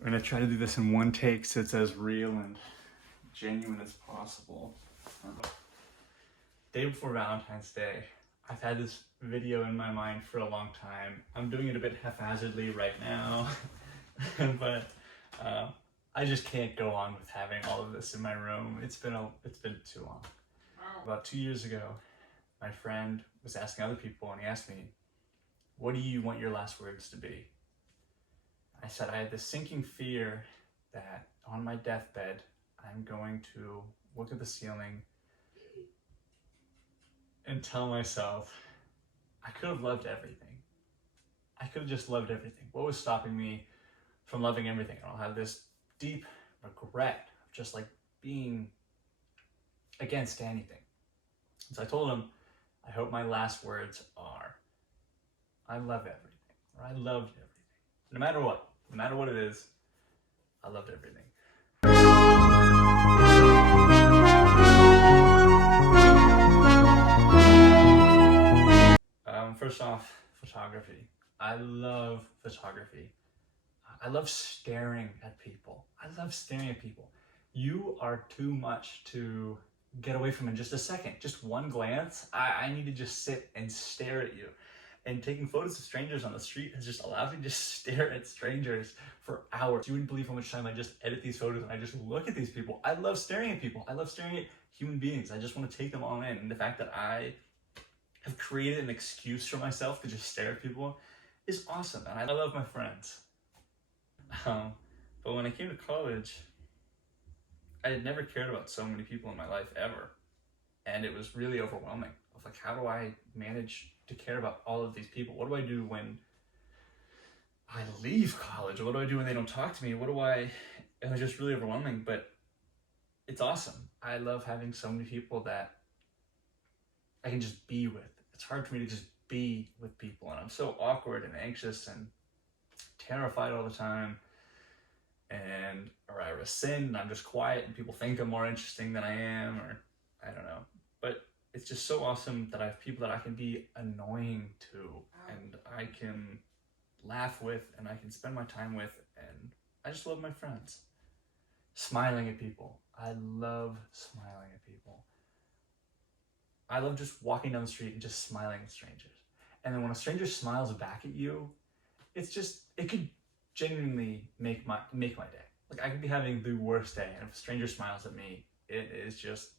I'm gonna try to do this in one take so it's as real and genuine as possible. Day before Valentine's Day. I've had this video in my mind for a long time. I'm doing it a bit haphazardly right now, but I just can't go on with having all of this in my room. It's been too long. About 2 years ago, my friend was asking other people, and he asked me, "What do you want your last words to be?" I said I had this sinking fear that on my deathbed, I'm going to look at the ceiling and tell myself, I could have loved everything. I could have just loved everything. What was stopping me from loving everything? And I'll have this deep regret of just like being against anything. So I told him, I hope my last words are, I love everything, or I loved everything. No matter what it is, I loved everything. First off, photography. I love photography. I love staring at people. You are too much to get away from in just a second. Just one glance, I need to just sit and stare at you. And taking photos of strangers on the street has just allowed me to just stare at strangers for hours. You wouldn't believe how much time I just edit these photos and I just look at these people. I love staring at people. I love staring at human beings. I just want to take them all in. And the fact that I have created an excuse for myself to just stare at people is awesome. And I love my friends. But when I came to college, I had never cared about so many people in my life ever. And it was really overwhelming. I was like, how do I manage to care about all of these people? What do I do when I leave college? What do I do when they don't talk to me? It was just really overwhelming, but it's awesome. I love having so many people that I can just be with. It's hard for me to just be with people, and I'm so awkward and anxious and terrified all the time. Or I rescind and I'm just quiet and people think I'm more interesting than I am, or I don't know. But it's just so awesome that I have people that I can be annoying to and I can laugh with and I can spend my time with, and I just love my friends. Smiling at people. I love smiling at people. I love just walking down the street and just smiling at strangers. And then when a stranger smiles back at you, it could genuinely make my day. Like, I could be having the worst day, and if a stranger smiles at me, it's just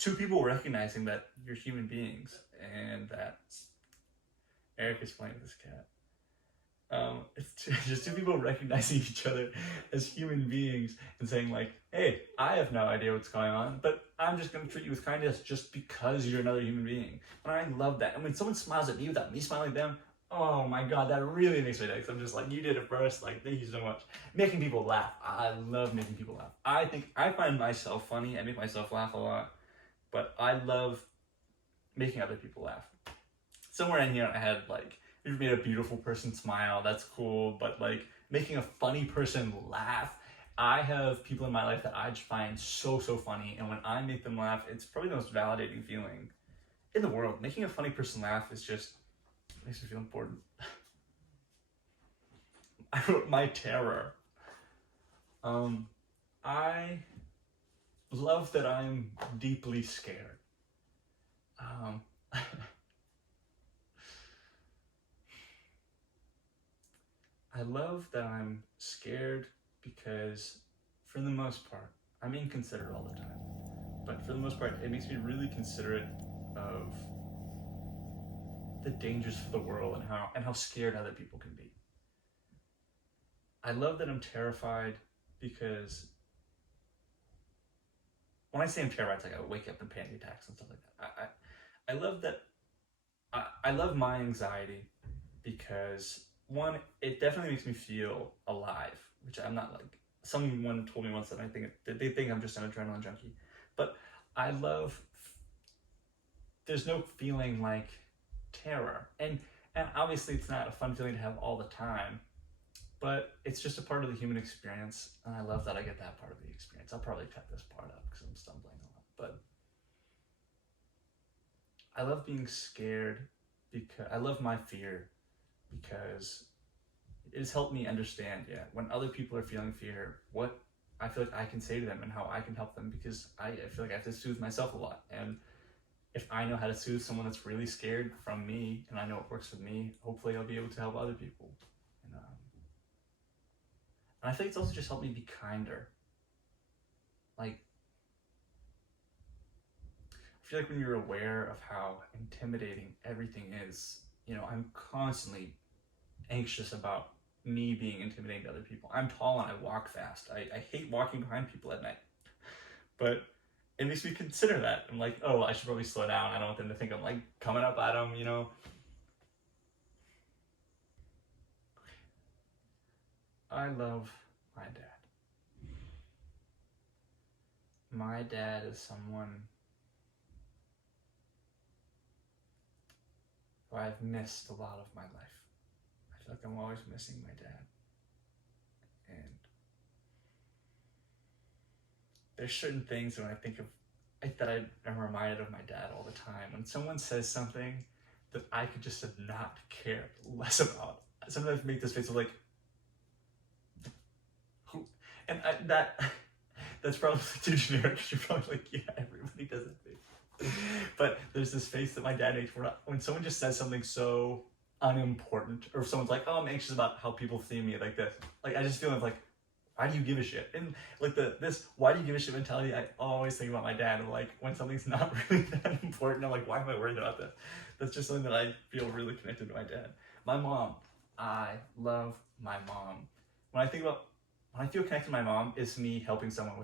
two people recognizing that you're human beings, and that Eric is playing with this cat. It's just two people recognizing each other as human beings and saying like, hey, I have no idea what's going on, but I'm just going to treat you with kindness just because you're another human being. And I love that. And when someone smiles at me without me smiling at them, oh my God, that really makes me nice. I'm just like, you did it first. Like, thank you so much. Making people laugh. I love making people laugh. I find myself funny. I make myself laugh a lot, but I love making other people laugh. Somewhere in here, I had like, you've made a beautiful person smile, that's cool, but like making a funny person laugh, I have people in my life that I just find so funny, and when I make them laugh, it's probably the most validating feeling in the world. Making a funny person laugh is just, makes me feel important. I wrote my terror. I love that I'm deeply scared. I love that I'm scared because, for the most part, I'm inconsiderate all the time. But for the most part, it makes me really considerate of the dangers for the world and how scared other people can be. I love that I'm terrified because when I say I'm terrified, it's like I wake up in panic attacks and stuff like that. I love that. I love my anxiety because, one, it definitely makes me feel alive, which I'm not like. Someone told me once that they think I'm just an adrenaline junkie, but I love. There's no feeling like terror, and obviously it's not a fun feeling to have all the time, but it's just a part of the human experience, and I love that I get that part of the experience. I'll probably cut this part up because I'm stumbling a lot, but I love being scared because I love my fear because it has helped me understand, when other people are feeling fear, what I feel like I can say to them and how I can help them, because I feel like I have to soothe myself a lot. And if I know how to soothe someone that's really scared from me, and I know it works with me, hopefully I'll be able to help other people. And I think it's also just helped me be kinder. Like, I feel like when you're aware of how intimidating everything is, I'm constantly anxious about me being intimidating to other people. I'm tall and I walk fast. I hate walking behind people at night. But it makes me consider that. I'm like, oh, I should probably slow down. I don't want them to think I'm like coming up at them, I love my dad. My dad is someone who I've missed a lot of my life. I feel like I'm always missing my dad. And there's certain things when I think of that I'm reminded of my dad all the time. When someone says something that I could just not care less about, sometimes I make this face of like, and that's probably too generic. You're probably like, yeah, everybody does it. But there's this face that my dad makes when someone just says something so unimportant, or if someone's like, oh, I'm anxious about how people see me like this. Like, I just feel like, why do you give a shit? And like this why do you give a shit mentality, I always think about my dad. And like, when something's not really that important, I'm like, why am I worried about this? That's just something that I feel really connected to my dad. My mom, I love my mom. When I feel connected to my mom, it's me helping someone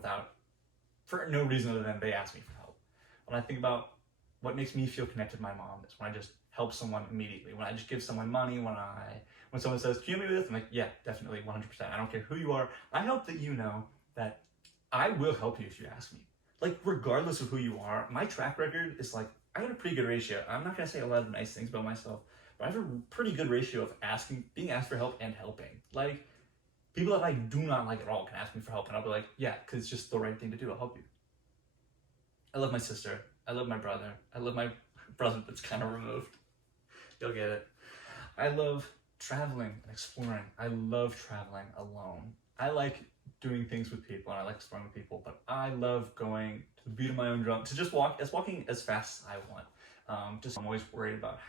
for no reason other than they asked me for help. When I think about what makes me feel connected to my mom, is when I just help someone immediately. When I just give someone money, when someone says, can you help me with this? I'm like, yeah, definitely, 100%. I don't care who you are. I hope that you know that I will help you if you ask me. Like, regardless of who you are, my track record is like, I got a pretty good ratio. I'm not gonna say a lot of nice things about myself, but I have a pretty good ratio of being asked for help and helping. Like, people that I do not like at all can ask me for help, and I'll be like, yeah, because it's just the right thing to do. I'll help you. I love my sister. I love my brother. I love my brother that's kind of removed. You'll get it. I love traveling and exploring. I love traveling alone. I like doing things with people and I like exploring with people, but I love going to the beat of my own drum, to just walking as fast as I want. I'm always worried about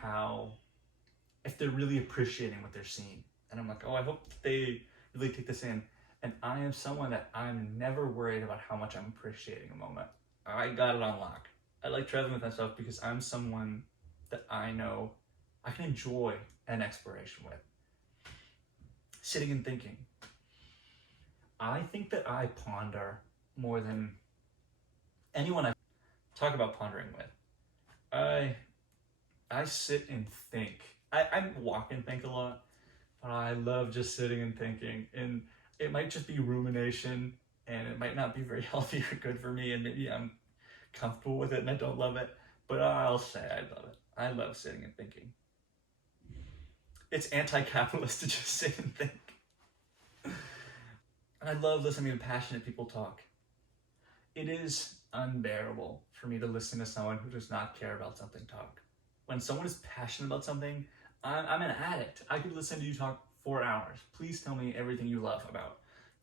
if they're really appreciating what they're seeing. And I'm like, oh, I hope they really take this in. And I am someone that I'm never worried about how much I'm appreciating a moment. I got it on lock. I like traveling with myself because I'm someone that I know I can enjoy an exploration with. Sitting and thinking. I think that I ponder more than anyone I talk about pondering with. I sit and think. I walk and think a lot, but I love just sitting and thinking. And it might just be rumination, and it might not be very healthy or good for me, and maybe I'm comfortable with it and I don't love it, but I'll say I love it. I love sitting and thinking. It's anti-capitalist to just sit and think. And I love listening to passionate people talk. It is unbearable for me to listen to someone who does not care about something talk. When someone is passionate about something, I'm an addict. I could listen to you talk 4 hours. Please tell me everything you love about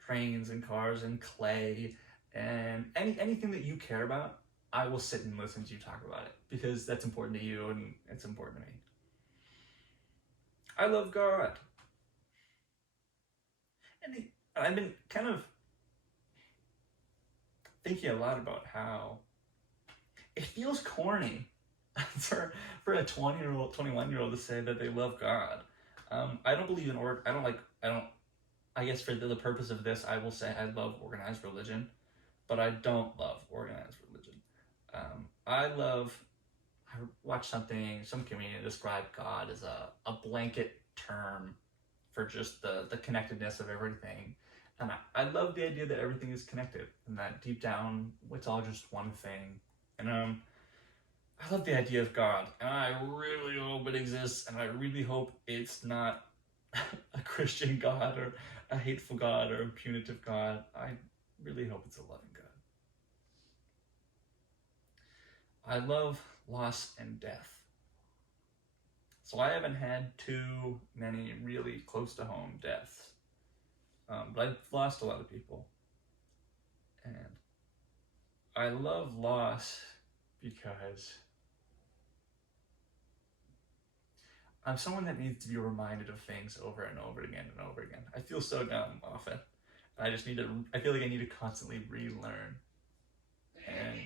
trains and cars and clay and anything that you care about. I will sit and listen to you talk about it because that's important to you and it's important to me. I love God. And I've been kind of thinking a lot about how it feels corny for a 20-year-old, 21-year-old to say that they love God. I don't believe in I guess for the purpose of this, I will say I love organized religion, but I don't love organized religion. I watched some comedian describe God as a blanket term for just the connectedness of everything. And I love the idea that everything is connected and that deep down it's all just one thing. And I love the idea of God, and I really hope it exists, and I really hope it's not a Christian God or a hateful God or a punitive God. I really hope it's a loving God. I love loss and death. So I haven't had too many really close to home deaths. But I've lost a lot of people. And I love loss because I'm someone that needs to be reminded of things over and over again and over again. I feel so dumb often. I feel like I need to constantly relearn. And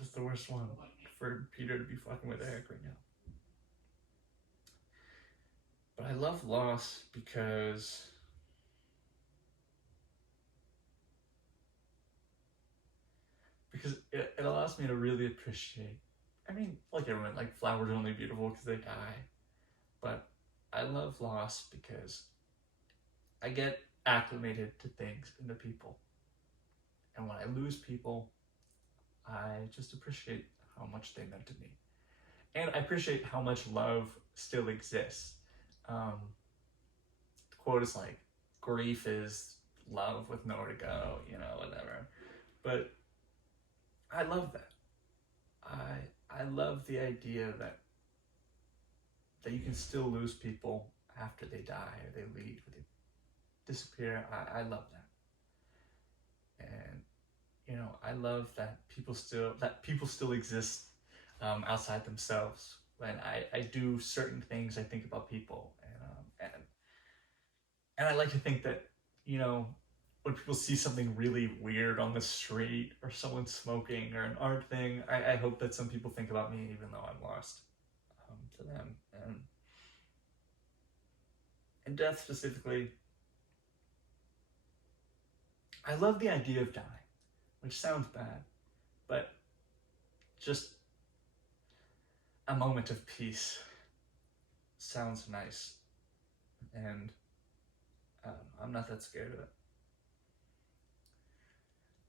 this is the worst one for Peter to be fucking with Eric right now. But I love loss because it allows me to really appreciate. I mean, like everyone, like flowers are only beautiful because they die. But I love loss because I get acclimated to things and to people. And when I lose people, I just appreciate how much they meant to me. And I appreciate how much love still exists. The quote is like, grief is love with nowhere to go, whatever. But I love that. I love the idea that you can still lose people after they die or they leave or they disappear. I love that. And I love that people still exist outside themselves. When I do certain things, I think about people, and I like to think that when people see something really weird on the street or someone smoking or an art thing, I hope that some people think about me even though I'm lost to them. And death specifically, I love the idea of dying, which sounds bad, but just a moment of peace sounds nice, and I'm not that scared of it.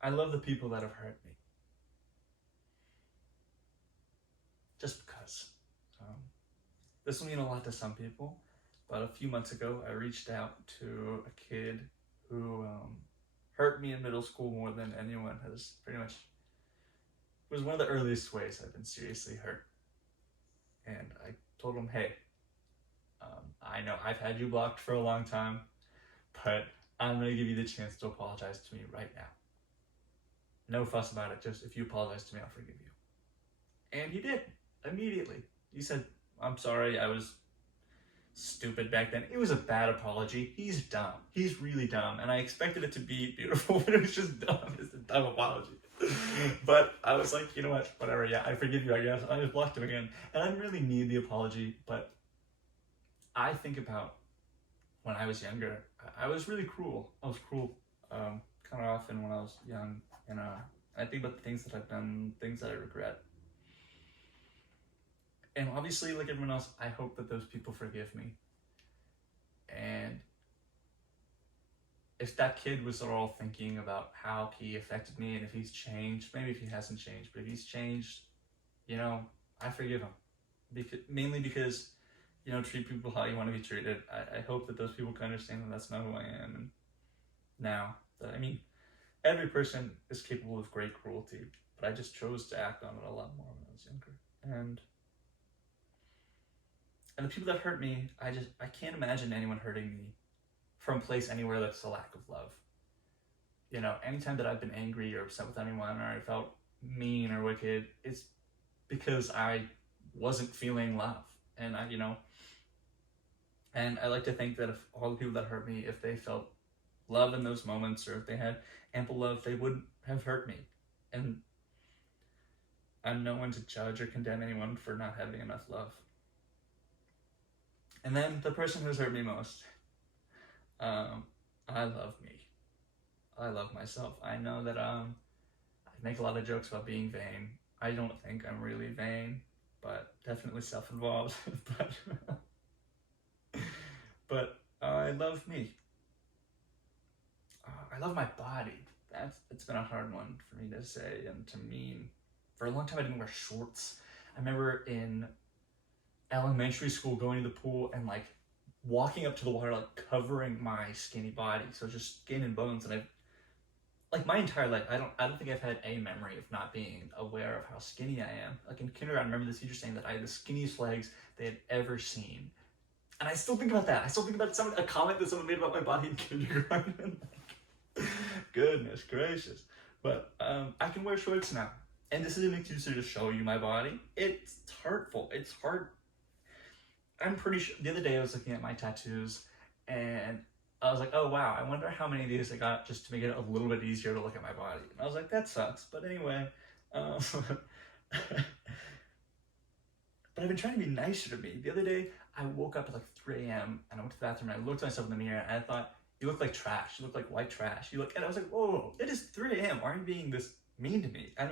I love the people that have hurt me, just because. This will mean a lot to some people, but a few months ago I reached out to a kid who hurt me in middle school more than anyone has pretty much. It was one of the earliest ways I've been seriously hurt. And I told him, hey, I know I've had you blocked for a long time, but I'm going to give you the chance to apologize to me right now. No fuss about it, just if you apologize to me, I'll forgive you. And he did, immediately. He said, I'm sorry, I was stupid back then. It was a bad apology. He's dumb. He's really dumb. And I expected it to be beautiful, but it was just dumb. It's a dumb apology. But I was like, you know what, whatever, yeah, I forgive you, I guess. I just blocked him again. And I didn't really need the apology, but I think about when I was younger, I was really cruel. I was cruel kind of often when I was young. And I think about the things that I've done, things that I regret. And obviously, like everyone else, I hope that those people forgive me. And if that kid was all thinking about how he affected me and if he's changed, maybe if he hasn't changed, but if he's changed, I forgive him. Mainly because, treat people how you want to be treated. I hope that those people can understand that that's not who I am. And now, every person is capable of great cruelty, but I just chose to act on it a lot more when I was younger. And the people that hurt me, I can't imagine anyone hurting me from a place anywhere that's a lack of love. Anytime that I've been angry or upset with anyone or I felt mean or wicked, it's because I wasn't feeling love. And and I like to think that if all the people that hurt me, if they felt love in those moments or if they had ample love, they wouldn't have hurt me. And I'm no one to judge or condemn anyone for not having enough love. And then the person who's hurt me most, I love me. I love myself. I know that I make a lot of jokes about being vain. I don't think I'm really vain, but definitely self-involved. but I love me. I love my body. It's been a hard one for me to say and to mean. For a long time I didn't wear shorts. I remember in elementary school going to the pool and walking up to the water covering my skinny body, so just skin and bones. And like my entire life, I don't think I've had a memory of not being aware of how skinny I am. Like in kindergarten, I remember the teacher saying that I had the skinniest legs they had ever seen. And I still think about that. I still think about a comment that someone made about my body in kindergarten. Goodness gracious. But I can wear shorts now. And this isn't an excuse to just show you my body. It's hurtful. It's hard. I'm pretty sure the other day I was looking at my tattoos and I was like, oh wow, I wonder how many of these I got just to make it a little bit easier to look at my body. And I was like, that sucks. But anyway, but I've been trying to be nicer to me. The other day, I woke up at like 3 a.m. and I went to the bathroom and I looked at myself in the mirror and I thought, you look like trash. You look like white trash. You look, and I was like, whoa, it is 3 a.m. Why are you being this mean to me? I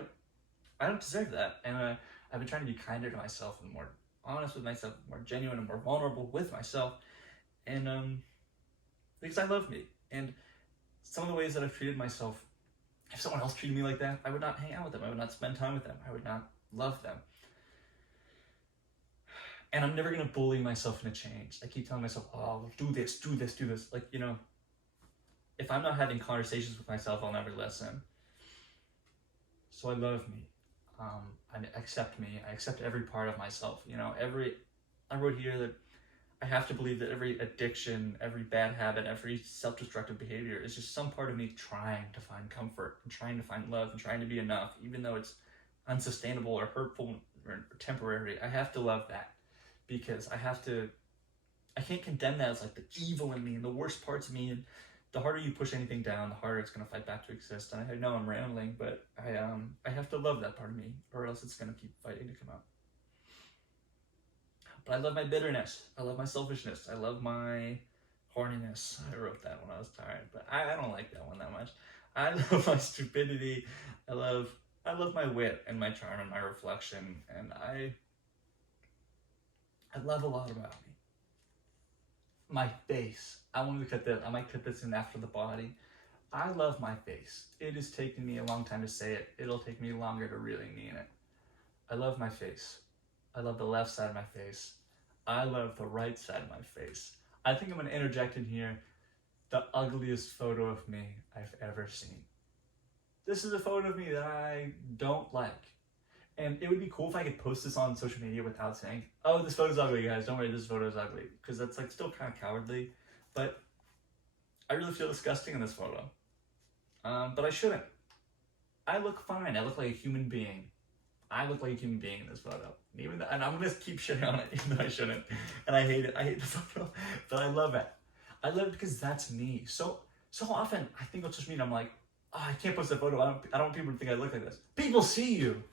don't deserve that. And I've been trying to be kinder to myself and more honest with myself, more genuine and more vulnerable with myself. And because I love me. And some of the ways that I've treated myself, if someone else treated me like that, I would not hang out with them. I would not spend time with them. I would not love them. And I'm never gonna bully myself into change. I keep telling myself, oh, do this, do this, do this. Like, you know, if I'm not having conversations with myself, I'll never listen. So I love me. I accept me. I accept every part of myself. You know, I wrote here that I have to believe that every addiction, every bad habit, every self-destructive behavior is just some part of me trying to find comfort and trying to find love and trying to be enough, even though it's unsustainable or hurtful or temporary. I have to love that because I can't condemn that as like the evil in me and the worst parts of me. And the harder you push anything down, the harder it's going to fight back to exist. And I know I'm rambling, but I have to love that part of me or else it's going to keep fighting to come out. But I love my bitterness. I love my selfishness. I love my horniness. I wrote that when I was tired, but I don't like that one that much. I love my stupidity. I love my wit and my charm and my reflection. And I love a lot about me. My face. I wanted to cut that. I might cut this in after the body. I love my face. It has taken me a long time to say it. It'll take me longer to really mean it. I love my face. I love the left side of my face. I love the right side of my face. I think I'm going to interject in here the ugliest photo of me I've ever seen. This is a photo of me that I don't like. And it would be cool if I could post this on social media without saying, oh, this photo's ugly, guys. Don't worry, this photo's ugly. Because that's like still kind of cowardly. But I really feel disgusting in this photo. But I shouldn't. I look fine. I look like a human being. I look like a human being in this photo. And I'm gonna keep shitting on it, even though I shouldn't. And I hate it. I hate the photo. But I love it. I love it because that's me. So often I think on social media, I'm like, oh, I can't post a photo. I don't want people to think I look like this. People see you.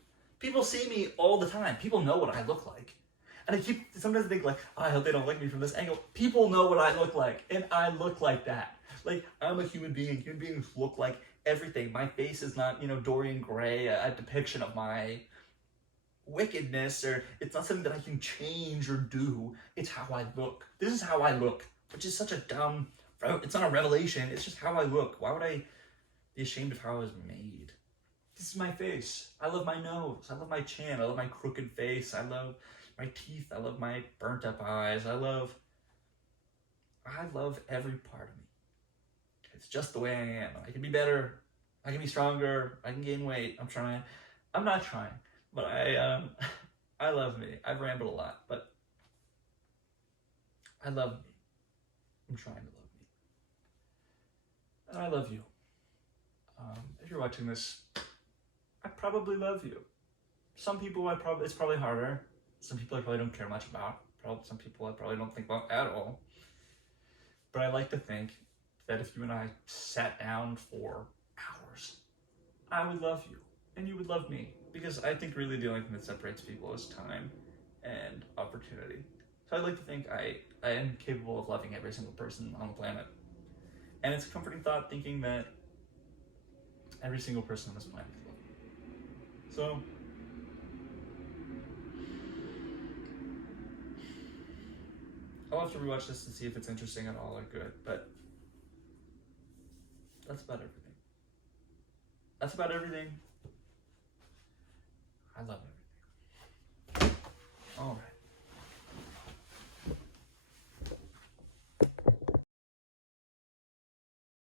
People see me all the time. People know what I look like. And sometimes I think like, oh, I hope they don't like me from this angle. People know what I look like. And I look like that. Like, I'm a human being. Human beings look like everything. My face is not, Dorian Gray, a depiction of my wickedness, or it's not something that I can change or do. It's how I look. This is how I look, which is such a dumb, it's not a revelation. It's just how I look. Why would I be ashamed of how I was made? This is my face. I love my nose. I love my chin. I love my crooked face. I love my teeth. I love my burnt up eyes. I love every part of me. It's just the way I am. I can be better. I can be stronger. I can gain weight. I'm trying. I'm not trying, but I love me. I've rambled a lot, but I love me. I'm trying to love me. And I love you. If you're watching this, I probably love you. Some people it's probably harder. Some people I probably don't care much about. Some people I probably don't think about at all. But I like to think that if you and I sat down for hours, I would love you and you would love me. Because I think really the only thing that separates people is time and opportunity. So I like to think I am capable of loving every single person on the planet. And it's a comforting thought thinking that every single person on this planet is loved. So, I'll have to rewatch this to see if it's interesting at all or good, but that's about everything. That's about everything. I love everything. All right.